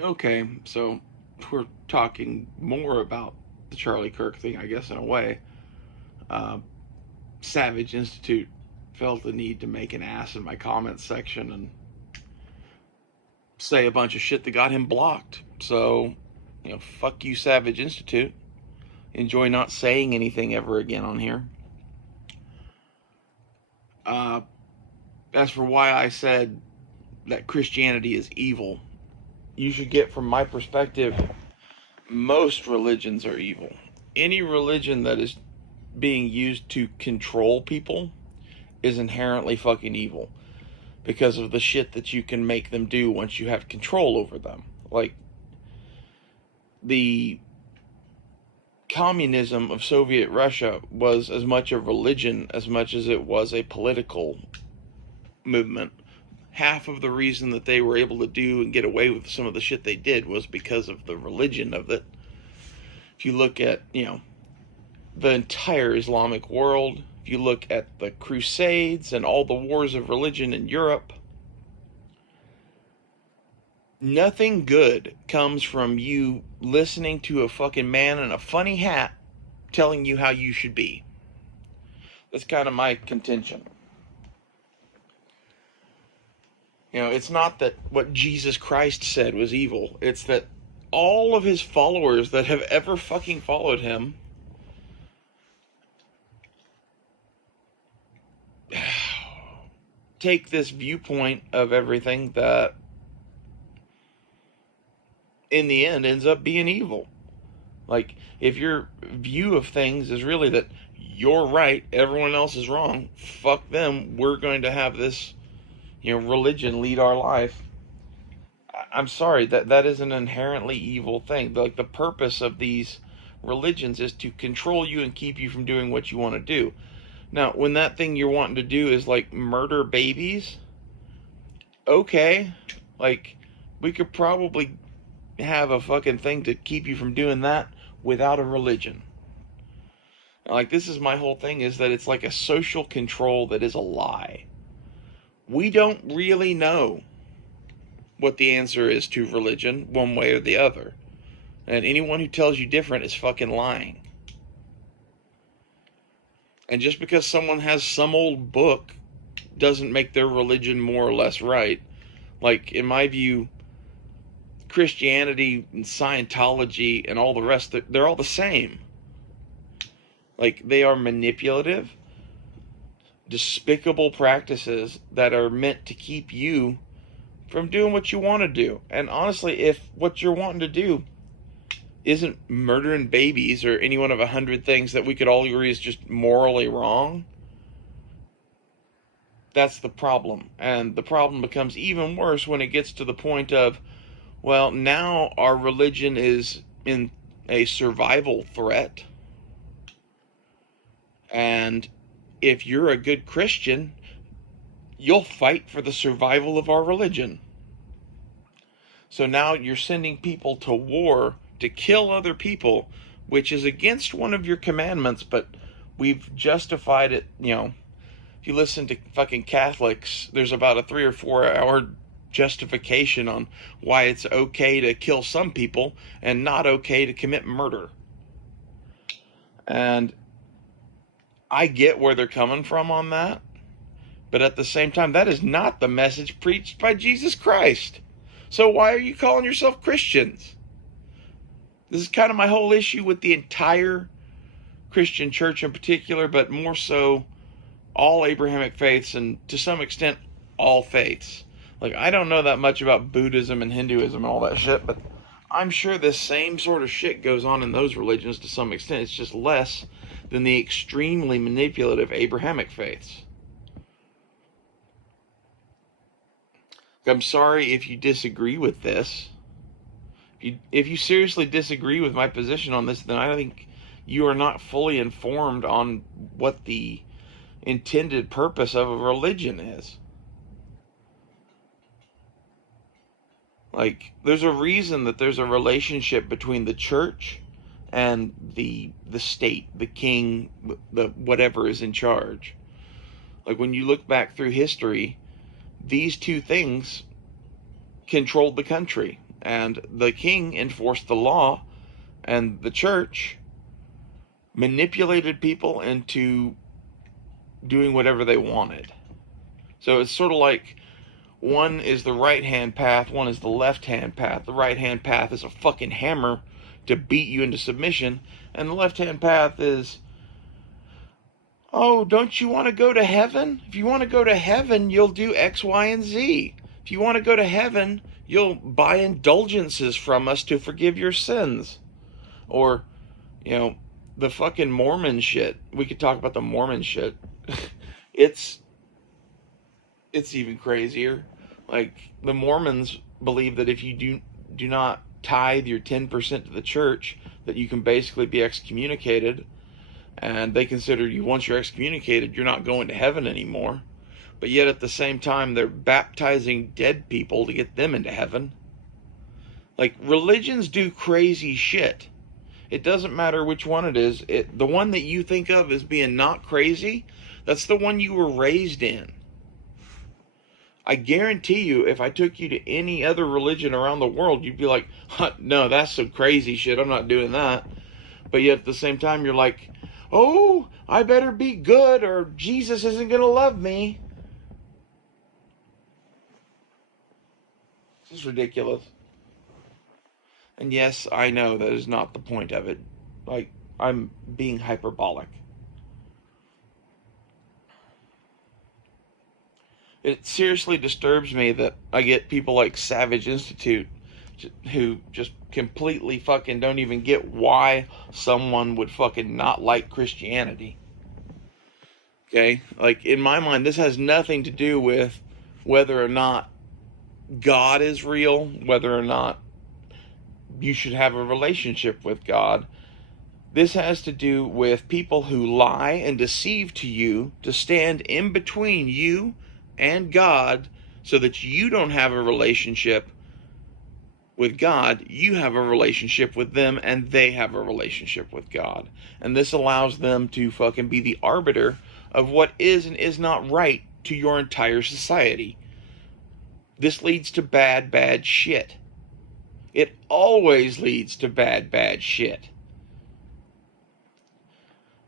Okay, so we're talking more about the Charlie Kirk thing, I guess, in a way. Uh, Savage Institute felt the need to make an ass in my comments section and say a bunch of shit that got him blocked. So, fuck you, Savage Institute. Enjoy not saying anything ever again on here. Uh, as for why I said that Christianity is evil, you should get from my perspective, most religions are evil. Any religion that is being used to control people is inherently fucking evil because of the shit that you can make them do once you have control over them. Like the communism of Soviet Russia was as much a religion as much as it was a political movement. Half of the reason that they were able to do and get away with some of the shit they did was because of the religion of it. If you look at, the entire Islamic world, if you look at the Crusades and all the wars of religion in Europe, nothing good comes from you listening to a fucking man in a funny hat telling you how you should be. That's kind of my contention. It's not that what Jesus Christ said was evil. It's that all of his followers that have ever fucking followed him take this viewpoint of everything that in the end ends up being evil. Like, if your view of things is really that you're right, everyone else is wrong, fuck them, we're going to have this, religion lead our life. I'm sorry, that is an inherently evil thing. Like, the purpose of these religions is to control you and keep you from doing what you want to do. Now, when that thing you're wanting to do is like murder babies, okay, like, we could probably have a fucking thing to keep you from doing that without a religion. Like, this is my whole thing, is that it's like a social control that is a lie. We don't really know what the answer is to religion, one way or the other. And anyone who tells you different is fucking lying. And just because someone has some old book doesn't make their religion more or less right. Like, in my view, Christianity and Scientology and all the rest, they're all the same. Like, they are manipulative, despicable practices that are meant to keep you from doing what you want to do. And honestly, if what you're wanting to do isn't murdering babies or any one of 100 things that we could all agree is just morally wrong, that's the problem. And the problem becomes even worse when it gets to the point of, well, now our religion is in a survival threat. And if you're a good Christian, you'll fight for the survival of our religion. So now you're sending people to war to kill other people, which is against one of your commandments, but we've justified it. If you listen to fucking Catholics, there's about a 3 or 4 hour justification on why it's okay to kill some people and not okay to commit murder. And I get where they're coming from on that, but at the same time, that is not the message preached by Jesus Christ. So why are you calling yourself Christians? This is kind of my whole issue with the entire Christian church in particular, but more so all Abrahamic faiths and to some extent all faiths. Like, I don't know that much about Buddhism and Hinduism and all that shit, but I'm sure this same sort of shit goes on in those religions to some extent. It's just less than the extremely manipulative Abrahamic faiths. I'm sorry if you disagree with this. If you seriously disagree with my position on this, then I think you are not fully informed on what the intended purpose of a religion is. Like, there's a reason that there's a relationship between the church and the state, the king, the whatever is in charge. Like, when you look back through history, these two things controlled the country. and the king enforced the law, and the church manipulated people into doing whatever they wanted. So it's sort of like one is the right hand path, one is the left hand path. The right hand path is a fucking hammer to beat you into submission, and the left hand path is, oh, don't you want to go to heaven? If you want to go to heaven, you'll do X, Y, and Z. If you want to go to heaven, you'll buy indulgences from us to forgive your sins. Or, the fucking Mormon shit. We could talk about the Mormon shit. It's even crazier. Like, the Mormons believe that if you do not tithe your 10% to the church, that you can basically be excommunicated. And they consider you, once you're excommunicated, you're not going to heaven anymore. But yet at the same time, they're baptizing dead people to get them into heaven. Like, religions do crazy shit. It doesn't matter which one it is. The one that you think of as being not crazy, that's the one you were raised in. I guarantee you, if I took you to any other religion around the world, you'd be like, no, that's some crazy shit. I'm not doing that. But yet at the same time, you're like, oh, I better be good or Jesus isn't going to love me. This is ridiculous. And yes, I know that is not the point of it. Like, I'm being hyperbolic. It seriously disturbs me that I get people like Savage Institute who just completely fucking don't even get why someone would fucking not like Christianity. Okay? Like, in my mind, this has nothing to do with whether or not God is real, whether or not you should have a relationship with God. This has to do with people who lie and deceive to you to stand in between you and God so that you don't have a relationship with God. You have a relationship with them and they have a relationship with God. And this allows them to fucking be the arbiter of what is and is not right to your entire society. This leads to bad shit. It always leads to bad shit.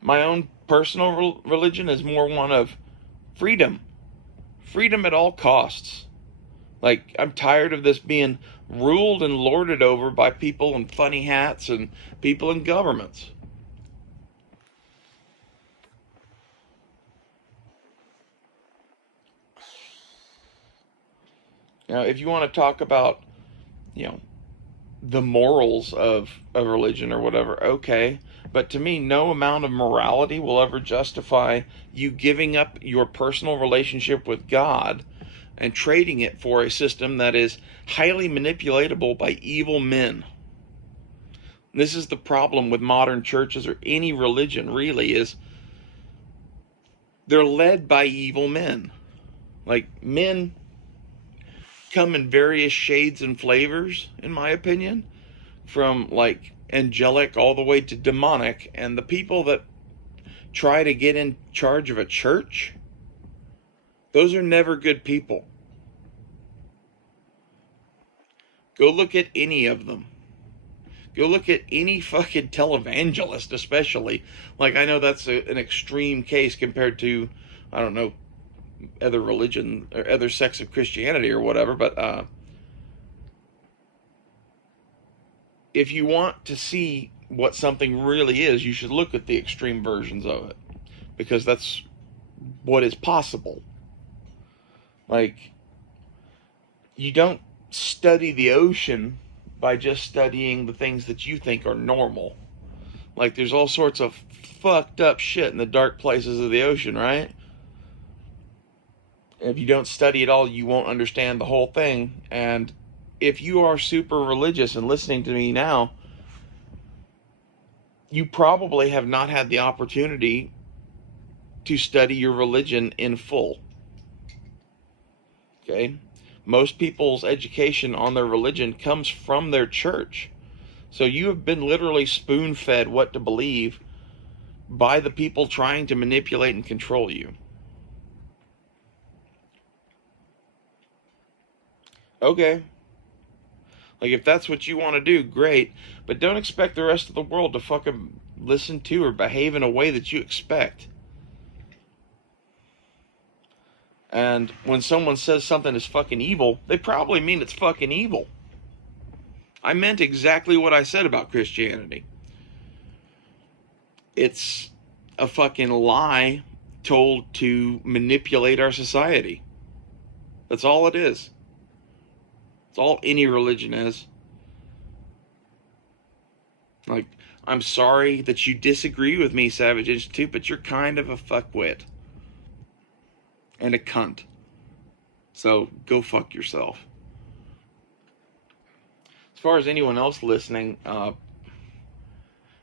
My own personal religion is more one of freedom. Freedom at all costs. Like, I'm tired of this being ruled and lorded over by people in funny hats and people in governments. Now, if you want to talk about, the morals of a religion or whatever, okay. But to me, no amount of morality will ever justify you giving up your personal relationship with God and trading it for a system that is highly manipulatable by evil men. This is the problem with modern churches or any religion, really, is they're led by evil men. Like, men come in various shades and flavors, in my opinion, from like angelic all the way to demonic. And the people that try to get in charge of a church, those are never good people. Go look at any of them. Go look at any fucking televangelist, especially. Like, I know that's an extreme case compared to, I don't know, other religion or other sects of Christianity or whatever, but if you want to see what something really is, you should look at the extreme versions of it, because that's what is possible. Like, you don't study the ocean by just studying the things that you think are normal. Like, there's all sorts of fucked up shit in the dark places of the ocean, right? If you don't study it all, you won't understand the whole thing. And if you are super religious and listening to me now, you probably have not had the opportunity to study your religion in full. Okay? Most people's education on their religion comes from their church. So you have been literally spoon-fed what to believe by the people trying to manipulate and control you. Okay. Like, if that's what you want to do, great. But don't expect the rest of the world to fucking listen to or behave in a way that you expect. And when someone says something is fucking evil, they probably mean it's fucking evil. I meant exactly what I said about Christianity. It's a fucking lie told to manipulate our society. That's all it is. It's all any religion is. Like, I'm sorry that you disagree with me, Savage Institute, but you're kind of a fuckwit. And a cunt. So, go fuck yourself. As far as anyone else listening,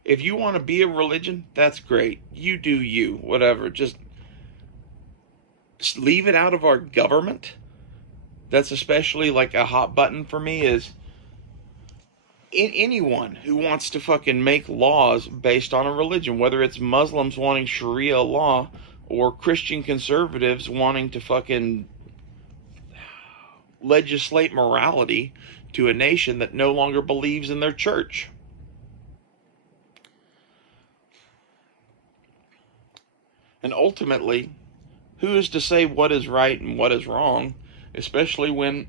if you want to be a religion, that's great. You do you, whatever. Just leave it out of our government. That's especially like a hot button for me is anyone who wants to fucking make laws based on a religion, whether it's Muslims wanting Sharia law or Christian conservatives wanting to fucking legislate morality to a nation that no longer believes in their church. And ultimately, who is to say what is right and what is wrong, especially when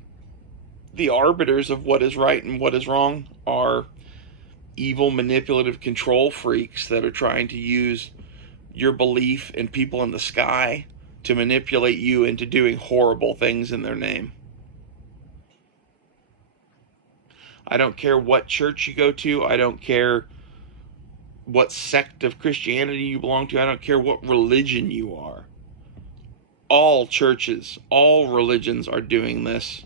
the arbiters of what is right and what is wrong are evil, manipulative control freaks that are trying to use your belief in people in the sky to manipulate you into doing horrible things in their name. I don't care what church you go to. I don't care what sect of Christianity you belong to. I don't care what religion you are. All churches, all religions are doing this.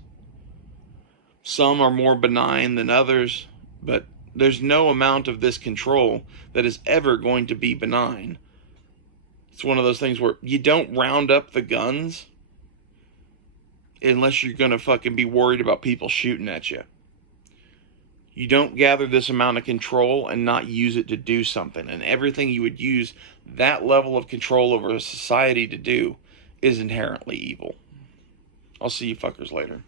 Some are more benign than others, but there's no amount of this control that is ever going to be benign. It's one of those things where you don't round up the guns unless you're going to fucking be worried about people shooting at you. You don't gather this amount of control and not use it to do something. And everything you would use that level of control over a society to do is inherently evil. I'll see you fuckers later.